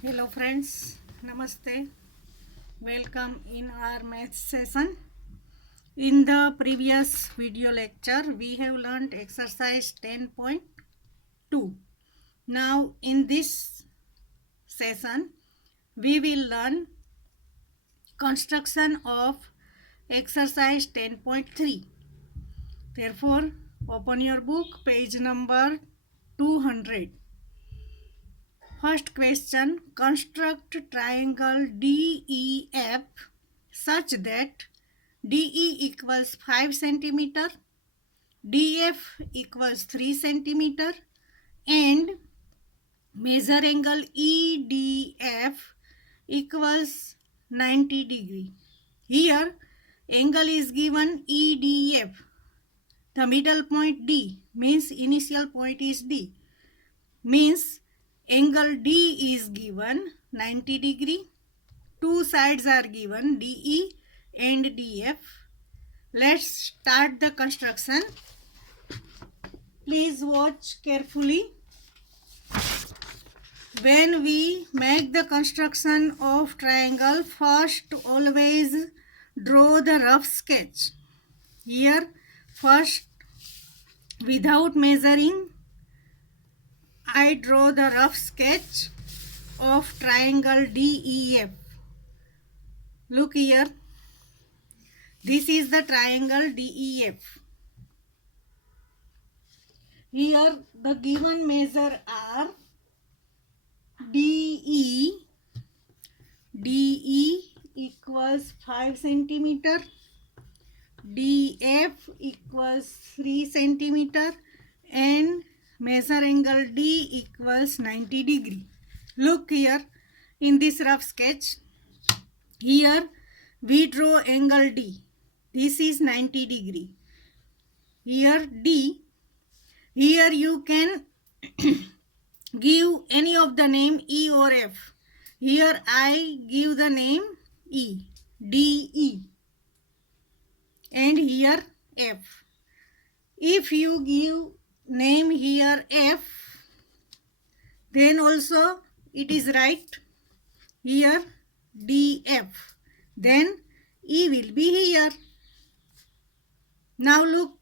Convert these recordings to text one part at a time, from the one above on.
Hello friends, Namaste. Welcome in our math session. In the previous video lecture, we have learned exercise 10.2. Now in this session, we will learn construction of exercise 10.3. Therefore, open your book, page number 200. First question, construct triangle DEF such that DE equals 5 centimeter, DF equals 3 centimeter and measure angle EDF equals 90 degree. Here angle is given EDF. The middle point D means initial point is D. Means angle D is given 90 degree. Two sides are given DE and DF. Let's start the construction. Please watch carefully. When we make the construction of triangle, first always draw the rough sketch. Here first, without measuring, I draw the rough sketch of triangle DEF. Look here. This is the triangle DEF. Here the given measure are DE equals 5 centimeter, DF equals 3 centimeter and measure angle D equals 90 degree. Look here in this rough sketch. Here we draw angle D. This is 90 degree. Here D. Here you can give any of the name E or F. Here I give the name E. DE. And here F. If you give name here F, then also it is right. Here DF. Then E will be here. Now look,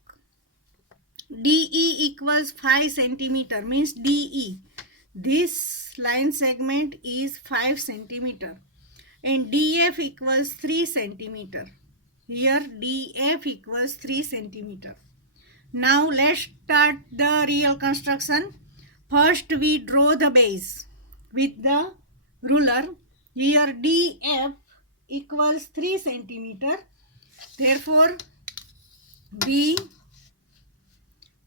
DE equals 5 centimeter means DE. This line segment is 5 centimeter and DF equals 3 centimeter. Here DF equals 3 centimeter. Now let's start the real construction. First we draw the base with the ruler. Here DF equals 3 centimeter. Therefore we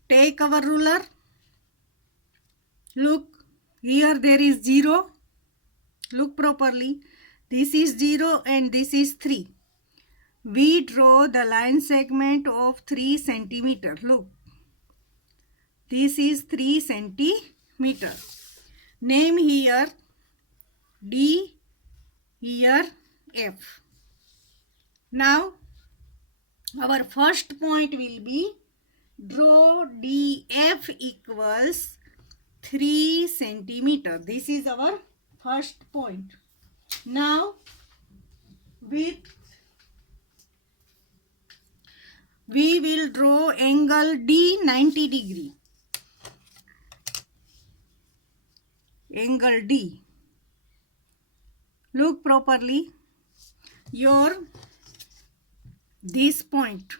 take our ruler. Look, here there is 0. Look properly. This is 0 and this is 3. We draw the line segment of 3 centimeter. Look, this is 3 centimeter. Name here D, here F. Now our first point will be draw DF equals 3 centimeter. This is our first point. Now we will draw angle D 90 degree. Angle D. Look properly. This point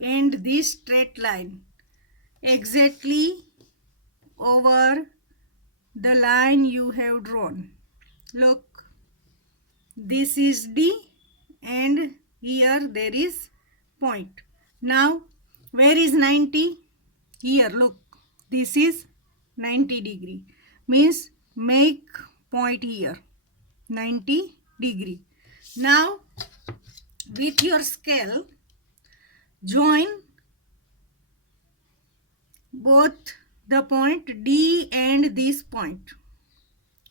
and this straight line exactly over the line you have drawn. Look, this is D and here there is point. Now where is 90? Here look, this is 90 degree means make point here 90 degree. Now with your scale join both the point D and this point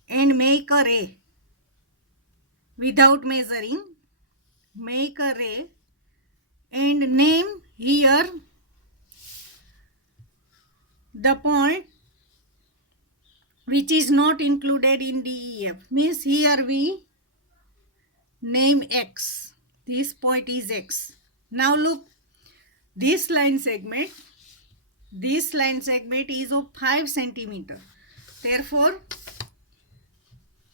and make a ray. Without measuring, make a ray and name here the point which is not included in DEF. Means here we name X. This point is X. Now look, this line segment is of 5 centimeter. Therefore,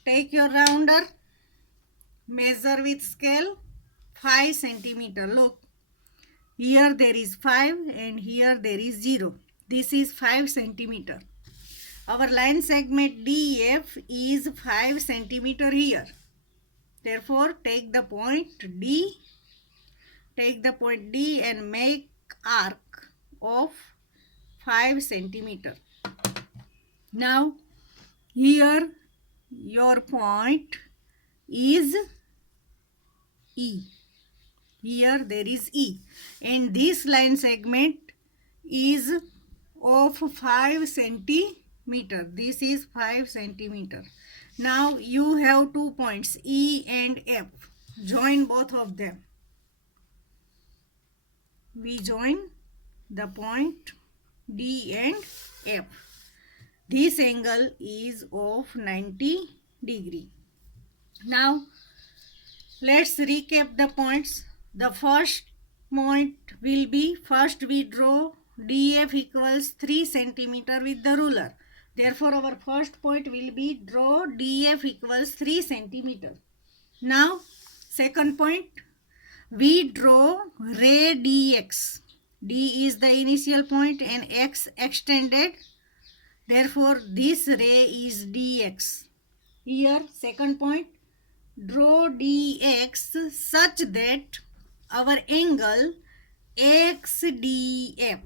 take your rounder, measure with scale 5 centimeter. Look, here there is 5 and here there is 0. This is 5 centimeter. Our line segment DF is 5 centimeter here. Therefore, take the point D and make arc of 5 centimeter. Now, here your point is E. Here there is E. And this line segment is of 5 centimeter. This is 5 centimeter. Now you have 2 points E and F. Join both of them. We join the point D and F. This angle is of 90 degree. Now let's recap the points. The first point will be, first we draw DF equals 3 centimeter with the ruler. Therefore, our first point will be draw DF equals 3 centimeter. Now, second point, we draw ray DX. D is the initial point and X extended. Therefore, this ray is DX. Here, second point, draw DX such that our angle XDF.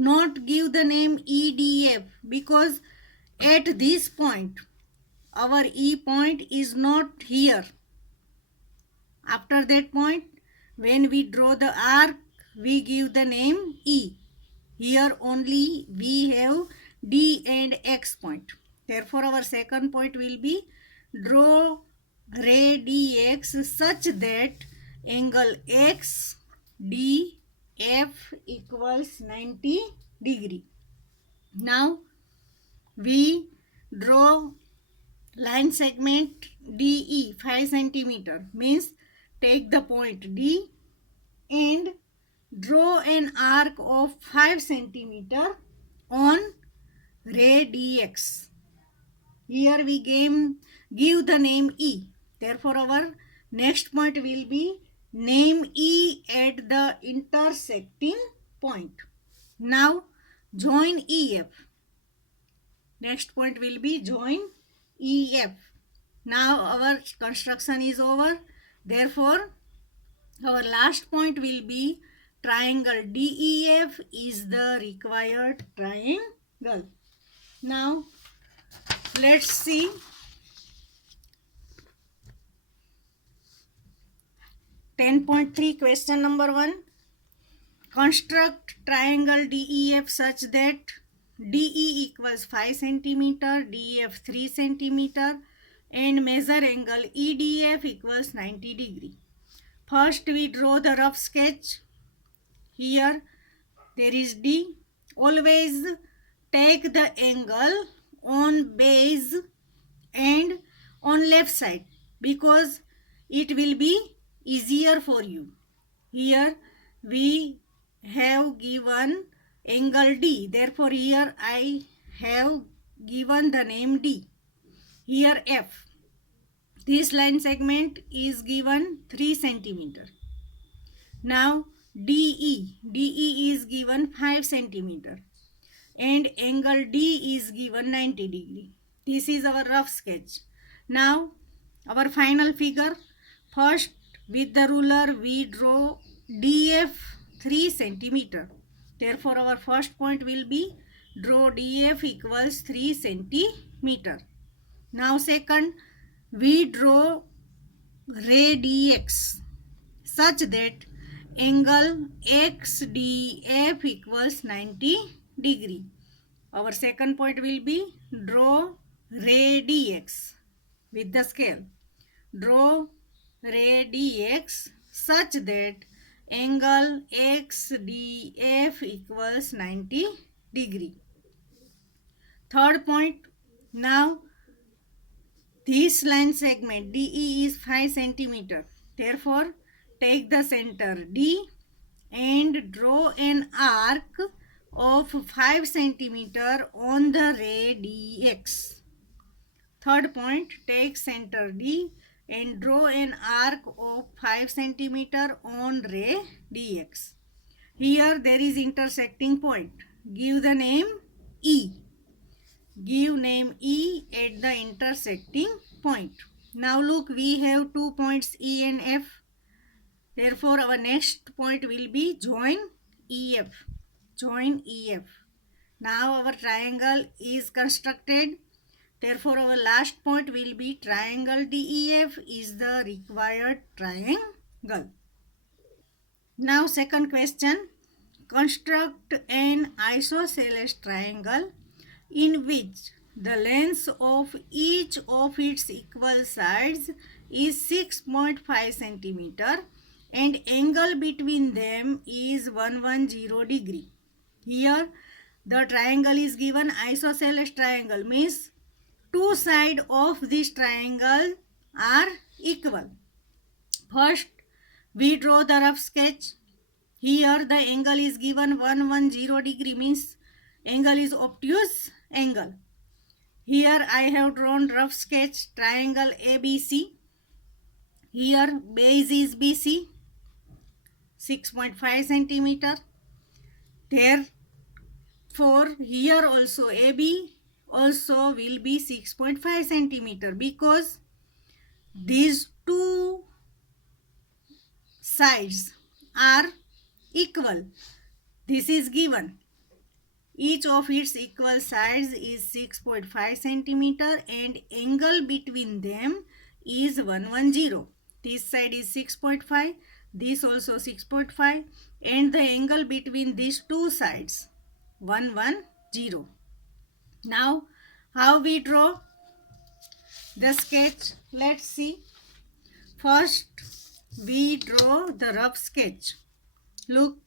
Not give the name EDF because at this point our E point is not here. After that point, when we draw the arc, we give the name E. Here only we have D and X point. Therefore, our second point will be draw ray DX such that angle XDF equals 90 degree. Now we draw line segment DE 5 centimeter. Means take the point D and draw an arc of 5 centimeter on ray DX. Here we give the name E. Therefore, our next point will be name E at the intersecting point. Now join EF. Next point will be join EF. Now our construction is over. Therefore, our last point will be triangle DEF is the required triangle. Now let's see. 10.3 question number 1. Construct triangle DEF such that DE equals 5 centimeter, DF 3 centimeter and measure angle EDF equals 90 degree. First we draw the rough sketch. Here there is D. Always take the angle on base and on left side because it will be easier for you. Here we have given angle D. Therefore, here I have given the name D. Here F. This line segment is given 3 centimeter. Now DE. DE is given 5 centimeter. And angle D is given 90 degree. This is our rough sketch. Now our final figure. First, with the ruler we draw DF 3 centimeter. Therefore, our first point will be draw DF equals 3 centimeter. Now second, we draw ray DX such that angle XDF equals 90 degree. Our second point will be draw ray DX with the scale. Draw ray DX such that angle XDF equals 90 degree. Third point, Now this line segment DE is 5 centimeter. Therefore, take the center D and draw an arc of 5 centimeter on the ray DX. Third point, take center D and draw an arc of 5 centimeter on ray DX. Here there is intersecting point. Give the name E. Give name E at the intersecting point. Now look, we have 2 points E and F. Therefore, our next point will be join EF. Join EF. Now our triangle is constructed. Therefore, our last point will be triangle DEF is the required triangle. Now second question. Construct an isosceles triangle in which the length of each of its equal sides is 6.5 centimeter and angle between them is 110 degree. Here the triangle is given isosceles triangle, means two sides of this triangle are equal. First we draw the rough sketch. Here the angle is given 110 degree, means angle is obtuse angle. Here I have drawn rough sketch triangle ABC. Here base is BC, 6.5 centimeter. Therefore here also AB also will be 6.5 centimeter because these two sides are equal. This is given. Each of its equal sides is 6.5 centimeter and angle between them is 110. This side is 6.5, this also 6.5, and the angle between these two sides 110. Now how we draw the sketch? Let's see. First we draw the rough sketch. Look,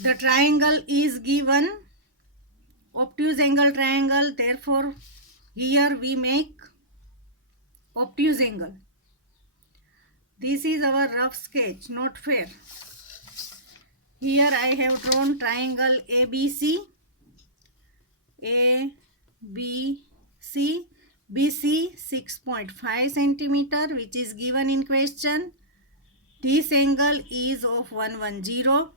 the triangle is given obtuse angle triangle. Therefore here we make obtuse angle. This is our rough sketch, not fair. Here I have drawn triangle ABC. ABC, BC 6.5 centimeter, which is given in question. This angle is of 110.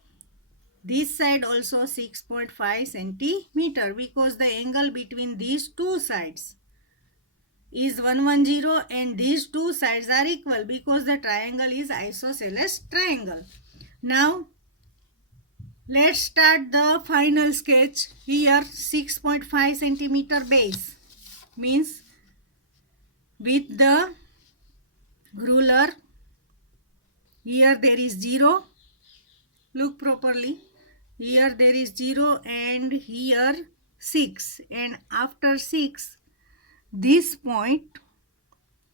This side also 6.5 centimeter because the angle between these two sides is 110 and these two sides are equal because the triangle is isosceles triangle. Now let's start the final sketch. Here 6.5 centimeter base, means with the ruler. Here there is 0. Look properly. Here there is 0 and here 6, and after 6 this point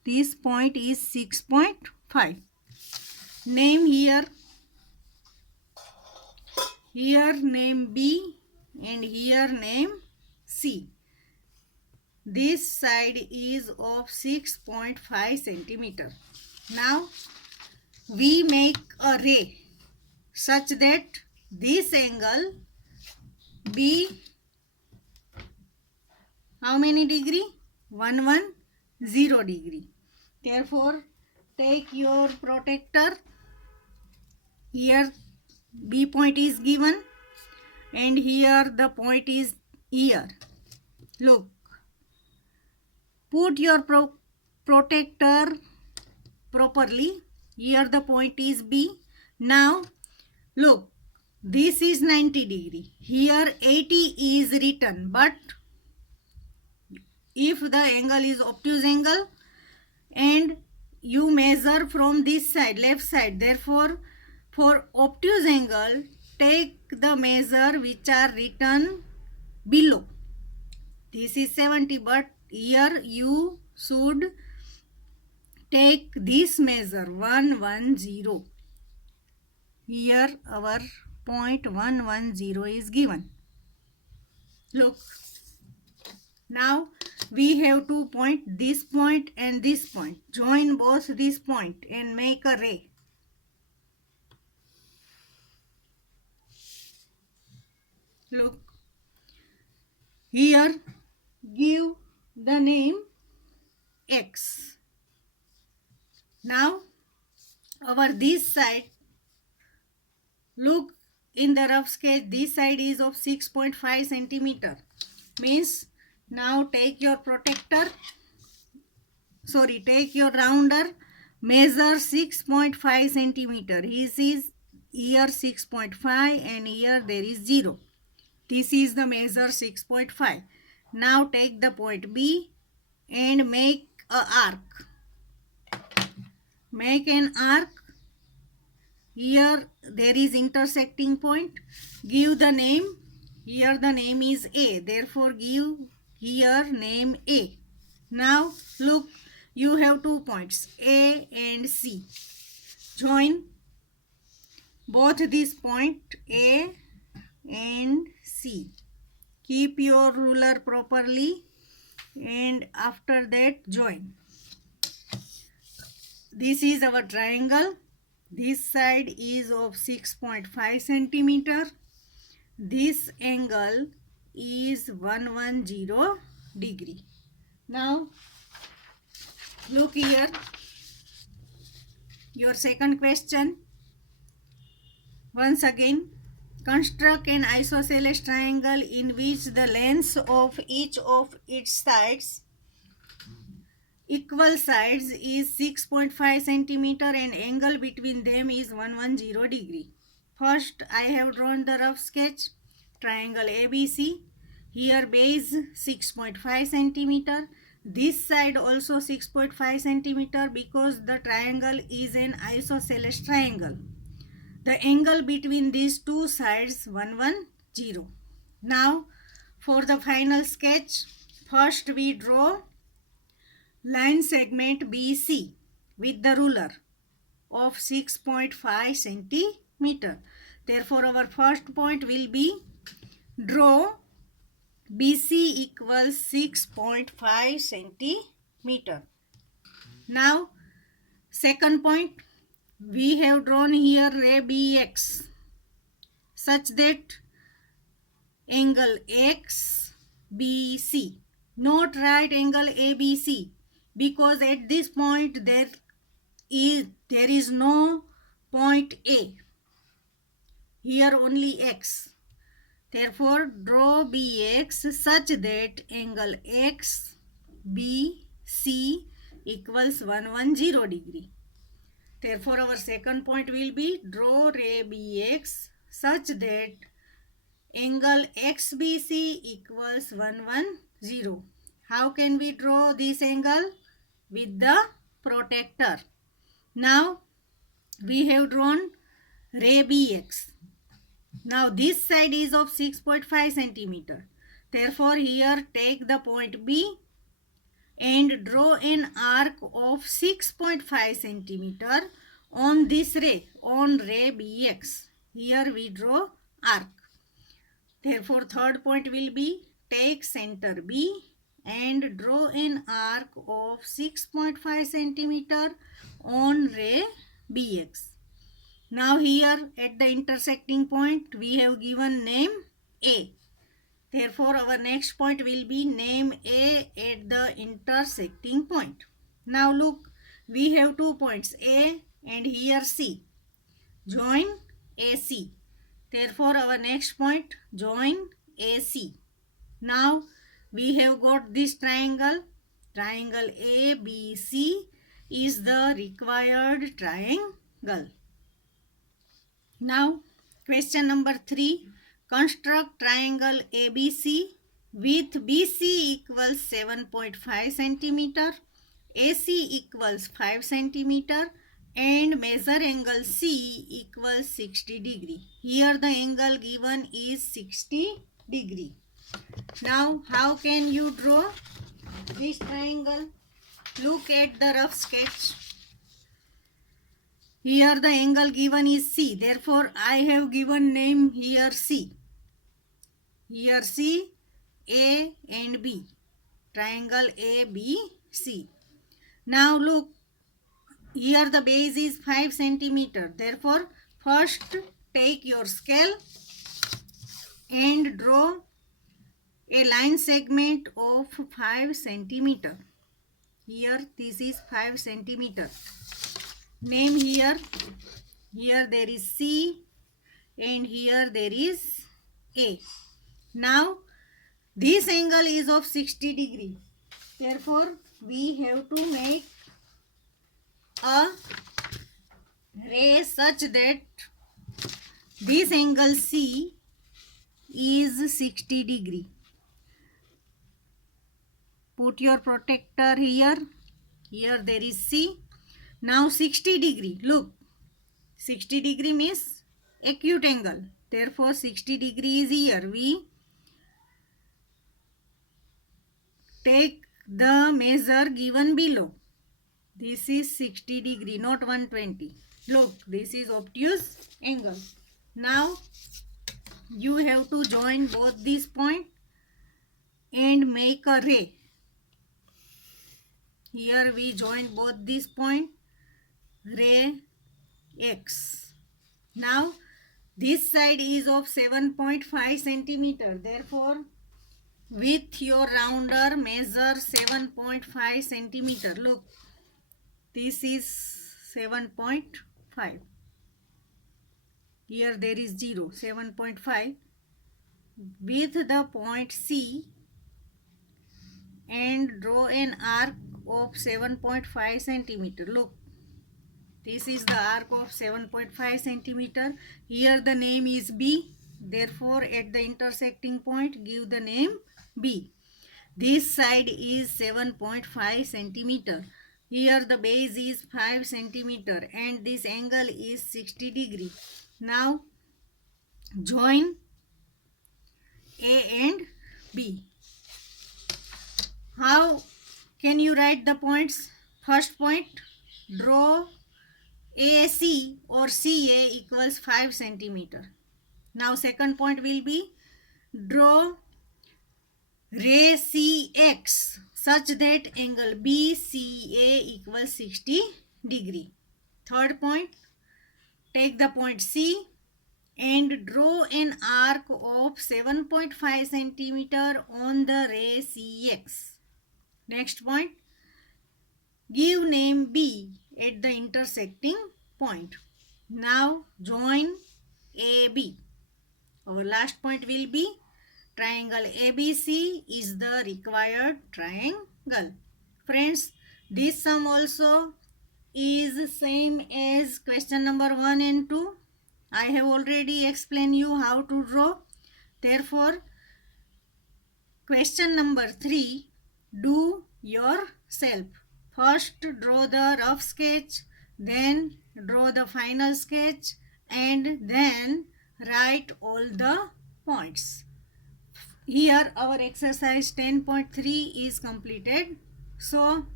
is 6.5. Name here name B and here name C. This side is of 6.5 centimeter. Now we make a ray such that this angle be how many degree? 110 degree. Therefore take your protector. Here B point is given and here the point is here. Look, put your protector properly. Here the point is B. Now look, this is 90 degree. Here 80 is written, but if the angle is obtuse angle and you measure from this side, left side, therefore for obtuse angle take the measure which are written below. This is 70, but here you should take this measure 110. Here our point 110 is given. Look, Now we have 2 points, this point and this point. Join both these points and make a ray. Look, here give the name X. Now our this side, look in the rough sketch, this side is of 6.5 centimeter. Means now take your protector, take your rounder, measure 6.5 centimeter. This is here 6.5 and here there is 0. This is the measure 6.5. Now take the point B and make a arc. Make an arc. Here there is intersecting point. Give the name. Here the name is A. Therefore give here name A. Now look, you have 2 points A and C. Join both these points A and C. Keep your ruler properly and after that join. This is our triangle. This side is of 6.5 centimeter. This angle is 110 degree. Now look here, your second question. Once again, construct an isosceles triangle in which the lengths of each of its sides, equal sides, is 6.5 centimeter and angle between them is 110 degree. First, I have drawn the rough sketch. Triangle ABC. Here base 6.5 centimeter. This side also 6.5 centimeter because the triangle is an isosceles triangle. The angle between these two sides 110. Now for the final sketch, first we draw line segment BC with the ruler of 6.5 centimeter. Therefore our first point will be draw BC equals 6.5 centimeter. Now second point, we have drawn here ray BX such that angle XBC, not right angle ABC, because at this point there is no point A. Here only X. Therefore draw BX such that angle XBC equals 110 degree. Therefore our second point will be draw ray BX such that angle XBC equals 110. How can we draw this angle? With the protector. Now we have drawn ray BX. Now this side is of 6.5 centimeter. Therefore here take the point B and draw an arc of 6.5 centimeter on this ray, on ray BX. Here we draw arc. Therefore third point will be take center B and draw an arc of 6.5 centimeter on ray BX. Now here at the intersecting point we have given name A. Therefore our next point will be name A at the intersecting point. Now look, we have 2 points A and here C. Join AC. Therefore our next point join AC. Now we have got this triangle. Triangle ABC is the required triangle. Now question number 3. Construct triangle ABC with BC equals 7.5 centimeter, AC equals 5 centimeter and measure angle C equals 60 degree. Here the angle given is 60 degree. Now how can you draw this triangle? Look at the rough sketch. Here the angle given is C. Therefore I have given name here C. Here C, A and B. triangle ABC. Now look, here the base is 5 centimeter. Therefore, first take your scale and draw a line segment of 5 centimeter. Here this is 5 centimeter. Name here. Here there is C and here there is A. Now this angle is of 60 degree. Therefore, we have to make a ray such that this angle C is 60 degree. Put your protector here. Here there is C. Now 60 degree. Look, 60 degree means acute angle. Therefore, 60 degree is here. We take the measure given below. This is 60 degree, not 120. Look, this is obtuse angle. Now, you have to join both these points and make a ray. Here we join both these points, ray X. Now, this side is of 7.5 centimeter. Therefore, with your rounder, measure 7.5 centimeter. Look, this is 7.5. Here there is 0, 7.5. With the point C and draw an arc of 7.5 centimeter. Look, this is the arc of 7.5 centimeter. Here the name is B. Therefore, at the intersecting point, give the name B. This side is 7.5 centimeter. Here the base is 5 centimeter and this angle is 60 degree. Now, join A and B. How can you write the points? First point, draw AC or CA equals 5 centimeter. Now second point will be draw ray CX such that angle BCA equals 60 degree. Third point, take the point C and draw an arc of 7.5 centimeter on the ray CX. Next point, give name B at the intersecting point. Now join AB. Our last point will be triangle ABC is the required triangle. Friends, this sum also is same as question number 1 and 2. I have already explained you how to draw. Therefore, question number 3, do yourself. First draw the rough sketch, then draw the final sketch, and then write all the points. Here our exercise 10.3 is completed. So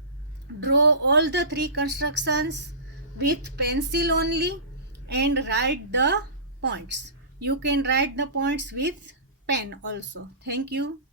draw all the 3 constructions with pencil only and write the points. You can write the points with pen also. Thank you.